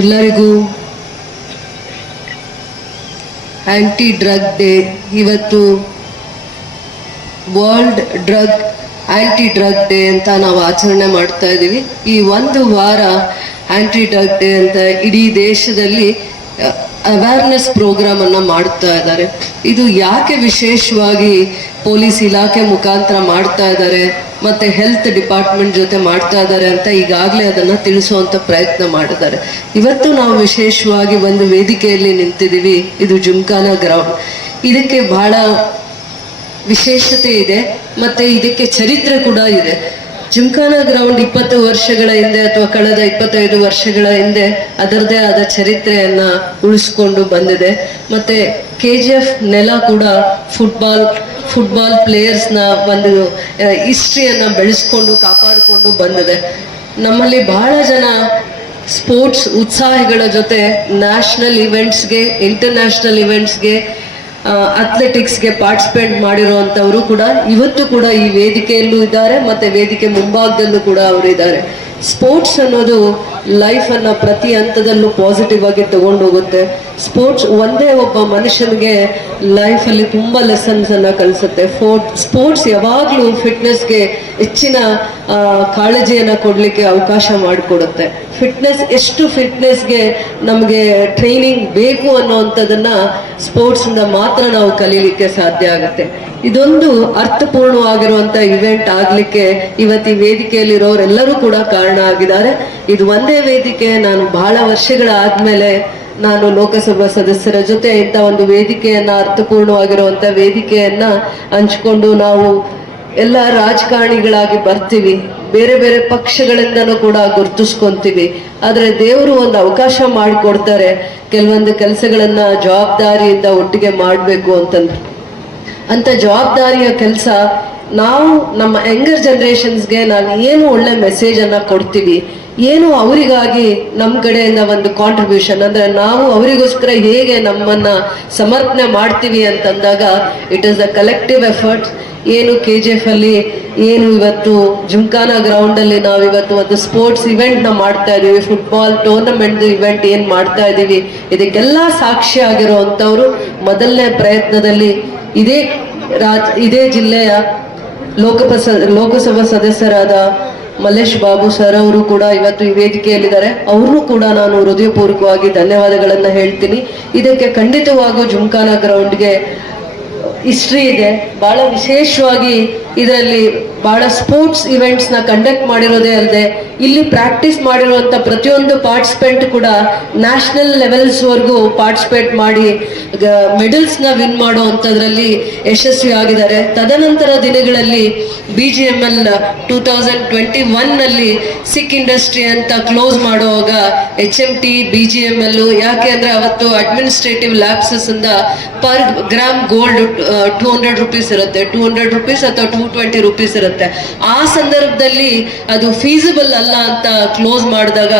ಎಲ್ಲರಿಗೂ anti drug day. ಇವತ್ತು world drug anti drug day ಅಂತ ನಾವು ಆಚರಣೆ ಮಾಡ್ತಾ ಇದ್ದೀವಿ. ಈ ಒಂದು ವಾರ ಆಂಟಿ ಡ್ರಗ್ ಡೇ ಅಂತ ಇಡೀ ದೇಶದಲ್ಲಿ ಅವೇರ್ನೆಸ್ ಪ್ರೋಗ್ರಾಮ್ ಅನ್ನ ಮಾಡ್ತಾ ಇದ್ದಾರೆ. ಇದು ಯಾಕೆ ವಿಶೇಷವಾಗಿ ಪೊಲೀಸ್ ಇಲಾಖೆ ಮುಖಾಂತರ ಮಾಡ್ತಾ ಇದ್ದಾರೆ ಮತ್ತೆ ಹೆಲ್ತ್ ಡಿಪಾರ್ಟ್ಮೆಂಟ್ ಜೊತೆ ಮಾಡ್ತಾ ಇದ್ದಾರೆ ಅಂತ ಈಗಾಗಲೇ ಅದನ್ನ ತಿಳಿಸುವಂತ ಪ್ರಯತ್ನ ಮಾಡಿದ್ದಾರೆ. ಇವತ್ತು ನಾವು ವಿಶೇಷವಾಗಿ ಒಂದು ವೇದಿಕೆಯಲ್ಲಿ ನಿಂತಿದ್ದೀವಿ. ಇದು ಜಿಮ್ಖಾನಾ ಗ್ರೌಂಡ್. ಇದಕ್ಕೆ ಬಹಳ ವಿಶೇಷತೆ ಇದೆ ಮತ್ತೆ ಇದಕ್ಕೆ ಚರಿತ್ರೆ ಕೂಡ ಇದೆ. ಜಿಮ್ಖಾನಾ ಗ್ರೌಂಡ್ 20 ವರ್ಷಗಳ ಹಿಂದೆ ಅಥವಾ ಕಳೆದ 25 ವರ್ಷಗಳ ಹಿಂದೆ ಅದರದೇ ಆದ ಚರಿತ್ರೆಯನ್ನ ಉಳಿಸ್ಕೊಂಡು ಬಂದಿದೆ. ಮತ್ತೆ KGF ನೆಲ ಕೂಡ ಫುಟ್ಬಾಲ್ ಪ್ಲೇಯರ್ಸ್ನ ಒಂದು ಹಿಸ್ಟ್ರಿಯನ್ನ ಬೆಳೆಸ್ಕೊಂಡು ಕಾಪಾಡಿಕೊಂಡು ಬಂದಿದೆ. ನಮ್ಮಲ್ಲಿ ಬಹಳ ಜನ ಸ್ಪೋರ್ಟ್ಸ್ ಉತ್ಸಾಹಿಗಳ ಜೊತೆ ನ್ಯಾಷನಲ್ ಇವೆಂಟ್ಸ್ಗೆ, ಇಂಟರ್ನ್ಯಾಷನಲ್ ಇವೆಂಟ್ಸ್ಗೆ, ಅಥ್ಲೆಟಿಕ್ಸ್ಗೆ ಪಾರ್ಟಿಸಿಪೇಟ್ ಮಾಡಿರುವಂಥವರು ಕೂಡ ಇವತ್ತು ಕೂಡ ಈ ವೇದಿಕೆಯಲ್ಲೂ ಇದ್ದಾರೆ ಮತ್ತೆ ವೇದಿಕೆ ಮುಂಭಾಗದಲ್ಲೂ ಕೂಡ ಅವರು ಇದ್ದಾರೆ. ಸ್ಪೋರ್ಟ್ಸ್ ಅನ್ನೋದು ಲೈಫನ್ನು ಪ್ರತಿ ಹಂತದಲ್ಲೂ ಪಾಸಿಟಿವ್ ಆಗಿ ತಗೊಂಡು ಹೋಗುತ್ತೆ. ಸ್ಪೋರ್ಟ್ಸ್ ಒಂದೇ ಒಬ್ಬ ಮನುಷ್ಯನಿಗೆ ಲೈಫಲ್ಲಿ ತುಂಬ ಲೆಸನ್ಸ್ ಅನ್ನ ಕಲಿಸುತ್ತೆ. ಸ್ಪೋರ್ಟ್ಸ್ ಯಾವಾಗಲೂ ಫಿಟ್ನೆಸ್ಗೆ ಹೆಚ್ಚಿನ ಕಾಳಜಿಯನ್ನು ಕೊಡಲಿಕ್ಕೆ ಅವಕಾಶ ಮಾಡಿಕೊಡುತ್ತೆ. ಫಿಟ್ನೆಸ್ಗೆ ನಮಗೆ ಟ್ರೈನಿಂಗ್ ಬೇಕು ಅನ್ನೋವಂಥದ್ದನ್ನ ಸ್ಪೋರ್ಟ್ಸಿಂದ ಮಾತ್ರ ನಾವು ಕಲೀಲಿಕ್ಕೆ ಸಾಧ್ಯ ಆಗುತ್ತೆ. ಇದೊಂದು ಅರ್ಥಪೂರ್ಣವಾಗಿರುವಂಥ ಇವೆಂಟ್ ಆಗಲಿಕ್ಕೆ ಇವತ್ತು ಈ ವೇದಿಕೆಯಲ್ಲಿರೋರೆಲ್ಲರೂ ಕೂಡ ಕಾರಣ ಆಗಿದ್ದಾರೆ. ಇದು ಒಂದೇ ವೇದಿಕೆ. ನಾನು ಬಹಳ ವರ್ಷಗಳ ಆದ್ಮೇಲೆ ನಾನು ಲೋಕಸಭಾ ಸದಸ್ಯರ ಜೊತೆ ಇಂಥ ಒಂದು ವೇದಿಕೆಯನ್ನ, ಅರ್ಥಪೂರ್ಣವಾಗಿರುವಂಥ ವೇದಿಕೆಯನ್ನ ಹಂಚ್ಕೊಂಡು ನಾವು ಎಲ್ಲ ರಾಜಕಾರಣಿಗಳಾಗಿ ಬರ್ತೀವಿ, ಬೇರೆ ಬೇರೆ ಪಕ್ಷಗಳಿಂದನೂ ಕೂಡ ಗುರ್ತಿಸ್ಕೊಂತೀವಿ. ಆದರೆ ದೇವರು ಒಂದು ಅವಕಾಶ ಮಾಡಿಕೊಡ್ತಾರೆ ಕೆಲವೊಂದು ಕೆಲಸಗಳನ್ನ ಜವಾಬ್ದಾರಿಯಿಂದ ಒಟ್ಟಿಗೆ ಮಾಡಬೇಕು ಅಂತಂದ್ರೆ. ಅಂತ ಜವಾಬ್ದಾರಿಯ ಕೆಲಸ ನಾವು ನಮ್ಮ ಯಂಗರ್ ಜನರೇಷನ್ಸ್ಗೆ ನಾನು ಏನು ಒಳ್ಳೆ ಮೆಸೇಜ್ ಅನ್ನ ಕೊಡ್ತೀವಿ, ಏನು ಅವರಿಗಾಗಿ ನಮ್ಮ ಕಡೆಯಿಂದ ಒಂದು ಕಾಂಟ್ರಿಬ್ಯೂಷನ್ ಅಂದ್ರೆ ನಾವು ಅವರಿಗೋಸ್ಕರ ಹೇಗೆ ನಮ್ಮನ್ನ ಸಮರ್ಪಣೆ ಮಾಡ್ತೀವಿ ಅಂತಂದಾಗ it is the collective efforts. ಏನು KGF ಅಲ್ಲಿ ಏನು ಇವತ್ತು ಜಿಮ್ಖಾನಾ ಗ್ರೌಂಡ್ ಅಲ್ಲಿ ನಾವು ಇವತ್ತು ಒಂದು ಸ್ಪೋರ್ಟ್ಸ್ ಇವೆಂಟ್ ನ ಮಾಡ್ತಾ ಇದೀವಿ, ಫುಟ್ಬಾಲ್ ಟೂರ್ನಮೆಂಟ್ ಇವೆಂಟ್ ಏನ್ ಮಾಡ್ತಾ ಇದೀವಿ, ಇದಕ್ಕೆಲ್ಲ ಸಾಕ್ಷಿ ಆಗಿರುವಂತವ್ರು ಮೊದಲನೇ ಪ್ರಯತ್ನದಲ್ಲಿ ಇದೇ ಜಿಲ್ಲೆಯ ಲೋಕಸಭಾ ಸದಸ್ಯರಾದ ಮಲ್ಲೇಶ್ ಬಾಬು ಸರ್ ಅವರು ಕೂಡ ಇವತ್ತು ಈ ವೇದಿಕೆಯಲ್ಲಿದ್ದಾರೆ. ಅವ್ರನ್ನೂ ಕೂಡ ನಾನು ಹೃದಯಪೂರ್ವಕವಾಗಿ ಧನ್ಯವಾದಗಳನ್ನ ಹೇಳ್ತೀನಿ. ಇದಕ್ಕೆ ಖಂಡಿತವಾಗೂ ಜಿಮ್ಖಾನಾ ಗ್ರೌಂಡ್ಗೆ ಹಿಸ್ಟ್ರಿ ಇದೆ. ಬಹಳ ವಿಶೇಷವಾಗಿ ಇದರಲ್ಲಿ ಬಹಳ ಸ್ಪೋರ್ಟ್ಸ್ ಇವೆಂಟ್ಸ್ ನ ಕಂಡಕ್ಟ್ ಮಾಡಿರೋದೇ ಅಲ್ಲದೆ ಇಲ್ಲಿ ಪ್ರಾಕ್ಟೀಸ್ ಮಾಡಿರುವಂತ ಪ್ರತಿಯೊಂದು ಪಾರ್ಟಿಸಿಪೆಂಟ್ ಕೂಡ ನ್ಯಾಷನಲ್ ಲೆವೆಲ್ಸ್ ವರ್ಗೂ ಪಾರ್ಟಿಸಿಪೇಟ್ ಮಾಡಿ ಮೆಡಲ್ಸ್ ನ ವಿನ್ ಮಾಡುವಂತದ್ರಲ್ಲಿ ಯಶಸ್ವಿ ಆಗಿದ್ದಾರೆ. ತದನಂತರ ದಿನಗಳಲ್ಲಿ BGML 2021 ನಲ್ಲಿ ಸಿಕ್ ಇಂಡಸ್ಟ್ರಿ ಅಂತ ಕ್ಲೋಸ್ ಮಾಡುವಾಗ HMT BGML ಯಾಕೆ ಅಂದ್ರೆ ಅವತ್ತು ಅಡ್ಮಿನಿಸ್ಟ್ರೇಟಿವ್ ಲ್ಯಾಪ್ಸಸ್ ಇಂದ ಪರ್ ಗ್ರಾಮ್ ಗೋಲ್ಡ್ 200 ರೂಪೀಸ್ ಇರುತ್ತೆ, 200 ರೂಪೀಸ್ ಅಥವಾ 220 ರೂಪೀಸ್ ಇರುತ್ತೆ. ಆ ಸಂದರ್ಭದಲ್ಲಿ ಅದು ಫೀಸಿಬಲ್ ಅಲ್ಲ ಅಂತ ಕ್ಲೋಸ್ ಮಾಡಿದಾಗ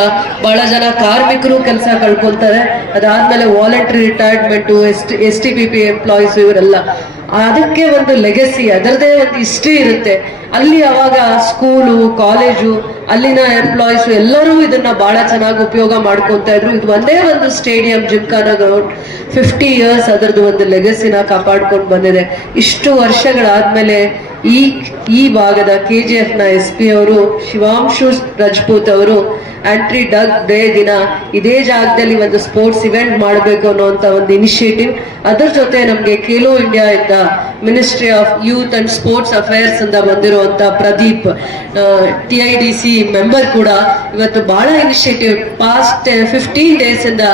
ಬಹಳ ಜನ ಕಾರ್ಮಿಕರು ಕೆಲಸ ಕಳ್ಕೊಂತಾರೆ. ಅದಾದ್ಮೇಲೆ ವಾಲಂಟರಿ ರಿಟೈರ್ಮೆಂಟ್, STPP ಎಂಪ್ಲಾಯೀಸ್ ಇವರೆಲ್ಲ. ಅದಕ್ಕೆ ಒಂದು ಲೆಗಸಿ, ಅದರದೇ ಒಂದು ಹಿಸ್ಟ್ರಿ ಇರುತ್ತೆ. ಅಲ್ಲಿ ಅವಾಗ ಸ್ಕೂಲು, ಕಾಲೇಜು, ಅಲ್ಲಿನ ಎಂಪ್ಲಾಯೀಸು ಎಲ್ಲರೂ ಇದನ್ನ ಬಹಳ ಚೆನ್ನಾಗಿ ಉಪಯೋಗ ಮಾಡ್ಕೊತಾ ಇದ್ರು. ಇದು ಒಂದೇ ಒಂದು ಸ್ಟೇಡಿಯಂ ಜಿಮ್ಖಾನಾ ಗ್ರೌಂಡ್ 50 ಇಯರ್ಸ್ ಅದರದ್ದು ಒಂದು ಲೆಗಸಿನ ಕಾಪಾಡ್ಕೊಂಡು ಬಂದಿದೆ. ಇಷ್ಟು ವರ್ಷಗಳಾದ್ಮೇಲೆ ಈ ಭಾಗದ KGF ನ SP ಅವರು ಶಿವಾಂಶು ರಜಪೂತ್ ಅವರು ಆಂಟಿ ಡ್ರಗ್ ಡೇ ದಿನ ಇದೇ ಜಾಗದಲ್ಲಿ ಒಂದು ಸ್ಪೋರ್ಟ್ಸ್ ಇವೆಂಟ್ ಮಾಡಬೇಕು ಅನ್ನೋಂಥ ಒಂದು ಇನಿಷಿಯೇಟಿವ್. ಅದರ ಜೊತೆ ನಮಗೆ ಖೇಲೋ ಇಂಡಿಯಾ ಇಂದ ministry of youth and sports affairs ಇಂದ ಬಂದಿರುವಂತ ಪ್ರದೀಪ್ TIDC ಮೆಂಬರ್ ಕೂಡ ಇವತ್ತು ಬಹಳ ಇನಿಷಿಯೇಟಿವ್ ಪಾಸ್ಟ್ 15 ಡೇಸ್ ಇಂದ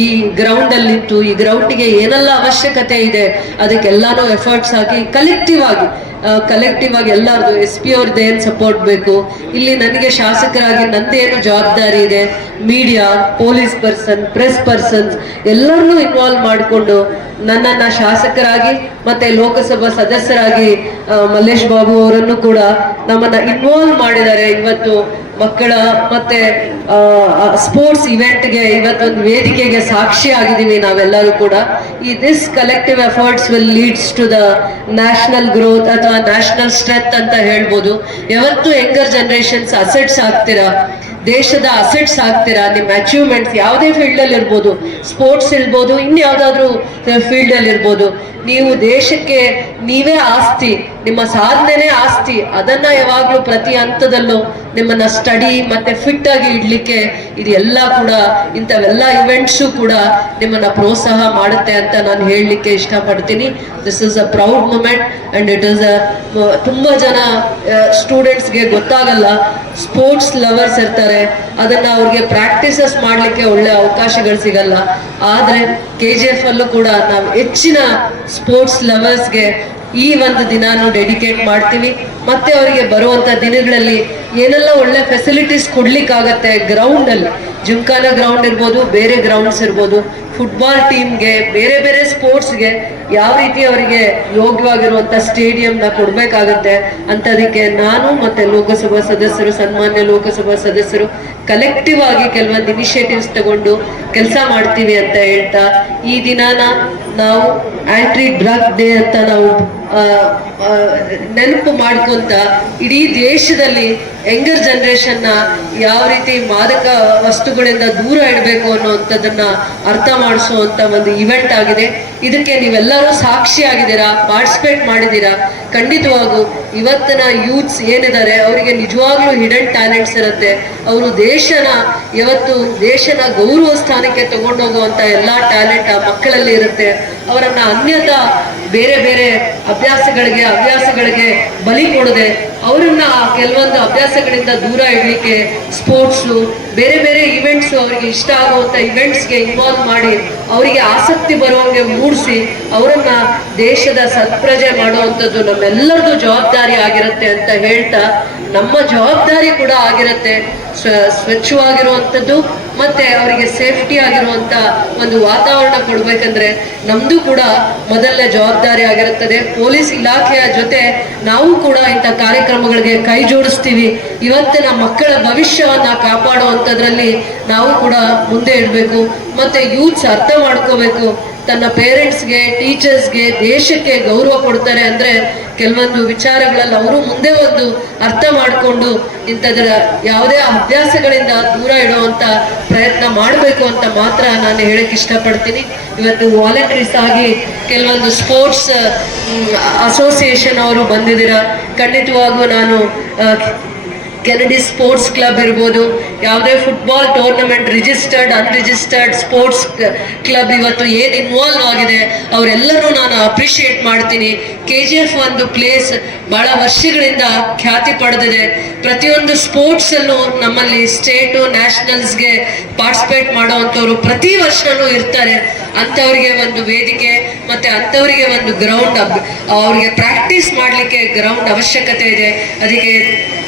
ಈ ಗ್ರೌಂಡ್ ಅಲ್ಲಿ ನಿಂತು ಈ ಗ್ರೌಂಡ್ಗೆ ಏನೆಲ್ಲ ಅವಶ್ಯಕತೆ ಇದೆ ಅದಕ್ಕೆಲ್ಲಾನು ಎಫರ್ಟ್ಸ್ ಹಾಕಿ ಕಲೆಕ್ಟಿವ್ ಆಗಿ ಎಲ್ಲರದು SP ಅವ್ರದ್ದು ಏನು ಸಪೋರ್ಟ್ ಬೇಕು, ಇಲ್ಲಿ ನನಗೆ ಶಾಸಕರಾಗಿ ನಂದೇನು ಜವಾಬ್ದಾರಿ ಇದೆ, media, police person, press persons ಎಲ್ಲರನ್ನೂ ಇನ್ವಾಲ್ವ್ ಮಾಡಿಕೊಂಡು ನನ್ನನ್ನ ಶಾಸಕರಾಗಿ ಮತ್ತೆ ಲೋಕಸಭಾ ಸದಸ್ಯರಾಗಿ ಮಲ್ಲೇಶ್ ಬಾಬು ಅವರನ್ನು ಕೂಡ ನಮ್ಮನ್ನ ಇನ್ವಾಲ್ವ್ ಮಾಡಿದ್ದಾರೆ. ಇವತ್ತು ಮಕ್ಕಳ ಮತ್ತೆ ಸ್ಪೋರ್ಟ್ಸ್ ಇವೆಂಟ್ಗೆ ಇವತ್ತೊಂದು ವೇದಿಕೆಗೆ ಸಾಕ್ಷಿ ಆಗಿದ್ದೀವಿ ನಾವೆಲ್ಲರೂ ಕೂಡ. This collective efforts will leads to the national growth ಅಥವಾ ನ್ಯಾಷನಲ್ ಸ್ಟ್ರೆಂತ್ ಅಂತ ಹೇಳ್ಬೋದು. ಯಾವತ್ತು ಯಂಗರ್ ಜನರೇಷನ್ಸ್ ಅಸೆಟ್ಸ್ ಆಗ್ತೀರಾ, ದೇಶದ ಅಸೆಟ್ಸ್ ಆಗ್ತೀರಾ. ನಿಮ್ಮ ಅಚೀವ್ಮೆಂಟ್ಸ್ ಯಾವುದೇ ಫೀಲ್ಡಲ್ಲಿ ಇರ್ಬೋದು, ಸ್ಪೋರ್ಟ್ಸ್ ಇರ್ಬೋದು, ಇನ್ಯಾವುದಾದ್ರೂ ಫೀಲ್ಡಲ್ಲಿ ಇರ್ಬೋದು, ನೀವು ದೇಶಕ್ಕೆ ನೀವೇ ಆಸ್ತಿ, ನಿಮ್ಮ ಸಾಧನೆನೇ ಆಸ್ತಿ. ಅದನ್ನ ಯಾವಾಗಲೂ ಪ್ರತಿ ಹಂತದಲ್ಲೂ ನಿಮ್ಮನ್ನ ಸ್ಟಡಿ ಮತ್ತೆ ಫಿಟ್ ಆಗಿ ಇಡ್ಲಿಕ್ಕೆ ಇದೆಲ್ಲ ಕೂಡ, ಇಂಥವೆಲ್ಲ ಇವೆಂಟ್ಸು ಕೂಡ ನಿಮ್ಮನ್ನ ಪ್ರೋತ್ಸಾಹ ಮಾಡುತ್ತೆ ಅಂತ ನಾನು ಹೇಳಲಿಕ್ಕೆ ಇಷ್ಟಪಡ್ತೀನಿ. This is a proud moment and it is ತುಂಬಾ ಜನ ಸ್ಟೂಡೆಂಟ್ಸ್ಗೆ ಗೊತ್ತಾಗಲ್ಲ. ಸ್ಪೋರ್ಟ್ಸ್ ಲವರ್ಸ್ ಇರ್ತಾರೆ, ಅದನ್ನ ಅವ್ರಿಗೆ ಪ್ರಾಕ್ಟೀಸಸ್ ಮಾಡ್ಲಿಕ್ಕೆ ಒಳ್ಳೆ ಅವಕಾಶಗಳು ಸಿಗಲ್ಲ. ಆದ್ರೆ KGF ಅಲ್ಲೂ ಕೂಡ ನಾವು ಹೆಚ್ಚಿನ ಸ್ಪೋರ್ಟ್ಸ್ ಲವರ್ಸ್ಗೆ ಈ ಒಂದು ದಿನಾನು ಡೆಡಿಕೇಟ್ ಮಾಡ್ತೀವಿ. ಮತ್ತೆ ಅವರಿಗೆ ಬರುವಂತ ದಿನಗಳಲ್ಲಿ ಏನೆಲ್ಲ ಒಳ್ಳೆ ಫೆಸಿಲಿಟೀಸ್ ಕೊಡ್ಲಿಕ್ಕಾಗತ್ತೆ ಗ್ರೌಂಡ್ ಅಲ್ಲಿ, ಜಿಮ್ಖಾನ ಗ್ರೌಂಡ್ ಇರ್ಬೋದು, ಬೇರೆ ಗ್ರೌಂಡ್ಸ್ ಇರ್ಬೋದು, ಫುಟ್ಬಾಲ್ ಟೀಮ್ಗೆ, ಬೇರೆ ಬೇರೆ ಸ್ಪೋರ್ಟ್ಸ್ಗೆ ಯಾವ ರೀತಿ ಅವರಿಗೆ ಯೋಗ್ಯವಾಗಿರುವಂತ ಸ್ಟೇಡಿಯಂನ ಕೊಡ್ಬೇಕಾಗತ್ತೆ ಅಂತದಕ್ಕೆ ನಾನು ಮತ್ತೆ ಲೋಕಸಭಾ ಸದಸ್ಯರು, ಸನ್ಮಾನ್ಯ ಲೋಕಸಭಾ ಸದಸ್ಯರು ಕಲೆಕ್ಟಿವ್ ಆಗಿ ಕೆಲವೊಂದು ಇನಿಷಿಯೇಟಿವ್ಸ್ ತಗೊಂಡು ಕೆಲಸ ಮಾಡ್ತೀವಿ ಅಂತ ಹೇಳ್ತಾ, ಈ ದಿನಾನ ನಾವು ಆಂಟಿ ಡ್ರಗ್ ಡೇ ಅಂತ ನಾವು ನೆನಪು ಮಾಡ್ಕೊಂತ ಇಡೀ ದೇಶದಲ್ಲಿ ಯಂಗರ್ ಜನರೇಷನ್ನ ಯಾವ ರೀತಿ ಮಾದಕ ವಸ್ತುಗಳಿಂದ ದೂರ ಇಡಬೇಕು ಅನ್ನುವಂಥದ್ದನ್ನ ಅರ್ಥ ಮಾಡಿಸುವಂತ ಒಂದು ಇವೆಂಟ್ ಆಗಿದೆ. ಇದಕ್ಕೆ ನೀವೆಲ್ಲರೂ ಸಾಕ್ಷಿಯಾಗಿದ್ದೀರಾ, ಪಾರ್ಟಿಸಿಪೇಟ್ ಮಾಡಿದ್ದೀರಾ. ಖಂಡಿತವಾಗೂ ಇವತ್ತಿನ ಯೂತ್ಸ್ ಏನಿದ್ದಾರೆ ಅವರಿಗೆ ನಿಜವಾಗ್ಲೂ ಹಿಡನ್ ಟ್ಯಾಲೆಂಟ್ಸ್ ಇರುತ್ತೆ. ಅವರು ದೇಶನ ಗೌರವ ಸ್ಥಾನಕ್ಕೆ ತಗೊಂಡೋಗುವಂತ ಎಲ್ಲಾ ಟ್ಯಾಲೆಂಟ್ ಆ ಮಕ್ಕಳಲ್ಲಿ ಇರುತ್ತೆ. ಅವರನ್ನ ಅನ್ಯತಾ ಬೇರೆ ಬೇರೆ ಹವ್ಯಾಸಗಳಿಗೆ ಬಲಿ ಕೊಡದೆ ಅವರನ್ನ ಕೆಲವೊಂದು ಅಭ್ಯಾಸಗಳಿಂದ ದೂರ ಇಡ್ಲಿಕ್ಕೆ ಸ್ಪೋರ್ಟ್ಸು, ಬೇರೆ ಬೇರೆ ಇವೆಂಟ್ಸು, ಅವರಿಗೆ ಇಷ್ಟ ಆಗುವಂತ ಇವೆಂಟ್ಸ್ಗೆ ಇನ್ವಾಲ್ವ್ ಮಾಡಿ ಅವರಿಗೆ ಆಸಕ್ತಿ ಬರುವಂಗೆ ಮೂಡಿಸಿ ಅವರನ್ನ ದೇಶದ ಸತ್ಪ್ರಜೆ ಮಾಡುವಂಥದ್ದು ನಮ್ಮೆಲ್ಲರದು ಜವಾಬ್ದಾರಿ ಆಗಿರುತ್ತೆ ಅಂತ ಹೇಳ್ತಾ, ನಮ್ಮ ಜವಾಬ್ದಾರಿ ಕೂಡ ಆಗಿರುತ್ತೆ ಸ್ವಚ್ಛವಾಗಿರುವಂಥದ್ದು ಮತ್ತೆ ಅವರಿಗೆ ಸೇಫ್ಟಿ ಆಗಿರುವಂತ ಒಂದು ವಾತಾವರಣ ಕೊಡ್ಬೇಕಂದ್ರೆ ನಮ್ದು ಕೂಡ ಮೊದಲನೇ ಜವಾಬ್ದಾರಿ ಆಗಿರುತ್ತದೆ. ಪೊಲೀಸ್ ಇಲಾಖೆಯ ಜೊತೆ ನಾವು ಕೂಡ ಇಂಥ ಕಾರ್ಯಕ್ರಮಗಳಿಗೆ ಕೈ ಜೋಡಿಸ್ತೀವಿ. ಇವತ್ತಿನ ಮಕ್ಕಳ ಭವಿಷ್ಯವನ್ನ ಕಾಪಾಡುವಂಥದ್ರಲ್ಲಿ ನಾವು ಕೂಡ ಮುಂದೆ ಇಡಬೇಕು. ಮತ್ತೆ ಯೂತ್ಸ್ ಅರ್ಥ ಮಾಡ್ಕೋಬೇಕು, ತನ್ನ ಪೇರೆಂಟ್ಸ್ಗೆ, ಟೀಚರ್ಸ್ಗೆ, ದೇಶಕ್ಕೆ ಗೌರವ ಕೊಡ್ತಾರೆ ಅಂದ್ರೆ ಕೆಲವೊಂದು ವಿಚಾರಗಳಲ್ಲಿ ಅವರು ಮುಂದೆ ಒಂದು ಅರ್ಥ ಮಾಡಿಕೊಂಡು ಇಂಥದ್ರ ಯಾವುದೇ ಅಭ್ಯಾಸಗಳಿಂದ ದೂರ ಇಡುವಂತ ಪ್ರಯತ್ನ ಮಾಡಬೇಕು ಅಂತ ಮಾತ್ರ ನಾನು ಹೇಳಕ್ ಇಷ್ಟಪಡ್ತೀನಿ. ಇವತ್ತು ವಾಲಂಟರೀಸ್ ಆಗಿ ಕೆಲವೊಂದು ಸ್ಪೋರ್ಟ್ಸ್ ಅಸೋಸಿಯೇಷನ್ ಅವರು ಬಂದಿದ್ದೀರಾ. ಖಂಡಿತವಾಗೂ ನಾನು ಕೆನಡಿ ಸ್ಪೋರ್ಟ್ಸ್ ಕ್ಲಬ್ ಇರ್ಬೋದು, ಯಾವುದೇ football tournament registered, unregistered sports club ಇವತ್ತು ಏನು ಇನ್ವಾಲ್ವ್ ಆಗಿದೆ ಅವರೆಲ್ಲರೂ ನಾನು ಅಪ್ರಿಷಿಯೇಟ್ ಮಾಡ್ತೀನಿ. KGF ಒಂದು ಪ್ಲೇಸ್ ಬಹಳ ವರ್ಷಗಳಿಂದ ಖ್ಯಾತಿ ಪಡೆದಿದೆ. ಪ್ರತಿಯೊಂದು ಸ್ಪೋರ್ಟ್ಸ್ ಅಲ್ಲೂ ನಮ್ಮಲ್ಲಿ ಸ್ಟೇಟು ನ್ಯಾಷನಲ್ಸ್ಗೆ ಪಾರ್ಟಿಸಿಪೇಟ್ ಮಾಡುವಂಥವ್ರು ಪ್ರತಿ ವರ್ಷನೂ ಇರ್ತಾರೆ. ಅಂಥವ್ರಿಗೆ ಒಂದು ವೇದಿಕೆ ಮತ್ತೆ ಅಂಥವರಿಗೆ ಒಂದು ಗ್ರೌಂಡ್, ಅವ್ರಿಗೆ ಪ್ರಾಕ್ಟೀಸ್ ಮಾಡಲಿಕ್ಕೆ ಗ್ರೌಂಡ್ ಅವಶ್ಯಕತೆ ಇದೆ. ಅದಕ್ಕೆ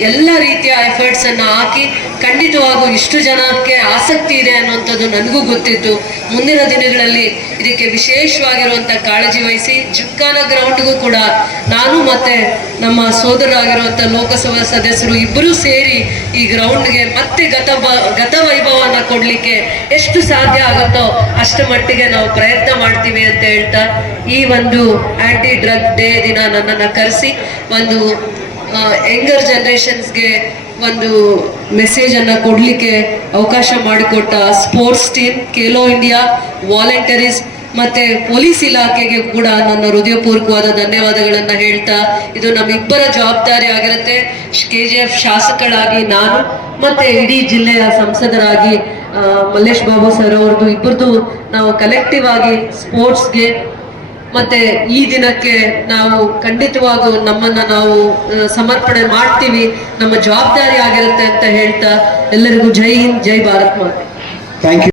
ಎಲ್ಲ ರೀತಿಯ ಎಫರ್ಟ್ಸ್ ಅನ್ನ ಹಾಕಿ ಖಂಡಿತವಾಗೂ ಇಷ್ಟು ಜನಕ್ಕೆ ಆಸಕ್ತಿ ಇದೆ ಅನ್ನುವಂಥದ್ದು ನನಗೂ ಗೊತ್ತಿತ್ತು. ಮುಂದಿನ ದಿನಗಳಲ್ಲಿ ಇದಕ್ಕೆ ವಿಶೇಷವಾಗಿರುವಂತ ಕಾಳಜಿ ವಹಿಸಿ ಜಿಮ್ಖಾನ ಗ್ರೌಂಡ್ಗೂ ಕೂಡ ನಾನು ಮತ್ತೆ ನಮ್ಮ ಸೋದರರಾಗಿರುವಂತ ಲೋಕಸಭಾ ಸದಸ್ಯರು ಇಬ್ಬರೂ ಸೇರಿ ಈ ಗ್ರೌಂಡ್ಗೆ ಮತ್ತೆ ಗತ ವೈಭವನ ಕೊಡ್ಲಿಕ್ಕೆ ಎಷ್ಟು ಸಾಧ್ಯ ಆಗುತ್ತೋ ಅಷ್ಟು ಮಟ್ಟಿಗೆ ನಾವು ಪ್ರಯತ್ನ ಮಾಡ್ತೀವಿ ಅಂತ ಹೇಳ್ತಾ, ಈ ಒಂದು ಆಂಟಿ ಡ್ರಗ್ ಡೇ ದಿನ ನನ್ನನ್ನು ಕರೆಸಿ ಒಂದು ಯಂಗರ್ ಜನರೇಷನ್ಸ್ಗೆ ಒಂದು ಮೆಸೇಜ್ ಅನ್ನ ಕೊಡ್ಲಿಕ್ಕೆ ಅವಕಾಶ ಮಾಡಿಕೊಟ್ಟ ಸ್ಪೋರ್ಟ್ಸ್ ಟೀಮ್, ಖೇಲೋ ಇಂಡಿಯಾ, ವಾಲಂಟರೀಸ್ ಮತ್ತೆ ಪೊಲೀಸ್ ಇಲಾಖೆಗೆ ಕೂಡ ನನ್ನ ಹೃದಯಪೂರ್ವಕವಾದ ಧನ್ಯವಾದಗಳನ್ನ ಹೇಳ್ತಾ, ಇದು ನಮ್ಮಿಬ್ಬರ ಜವಾಬ್ದಾರಿ ಆಗಿರುತ್ತೆ. KGF ಶಾಸಕರಾಗಿ ನಾನು ಮತ್ತೆ ಇಡೀ ಜಿಲ್ಲೆಯ ಸಂಸದರಾಗಿ ಮಲ್ಲೇಶ್ ಬಾಬು ಸರ್ ಅವ್ರದ್ದು ಇಬ್ಬರದು ನಾವು ಕಲೆಕ್ಟಿವ್ ಆಗಿ ಸ್ಪೋರ್ಟ್ಸ್ಗೆ ಮತ್ತೆ ಈ ದಿನಕ್ಕೆ ನಾವು ಖಂಡಿತವಾಗೂ ನಮ್ಮನ್ನ ನಾವು ಸಮರ್ಪಣೆ ಮಾಡ್ತೀವಿ. ನಮ್ಮ ಜವಾಬ್ದಾರಿ ಆಗಿರುತ್ತೆ ಅಂತ ಹೇಳ್ತಾ ಎಲ್ಲರಿಗೂ ಜೈ ಹಿಂದ್, ಜೈ ಭಾರತ್ ಮಾತೆ. Thank you.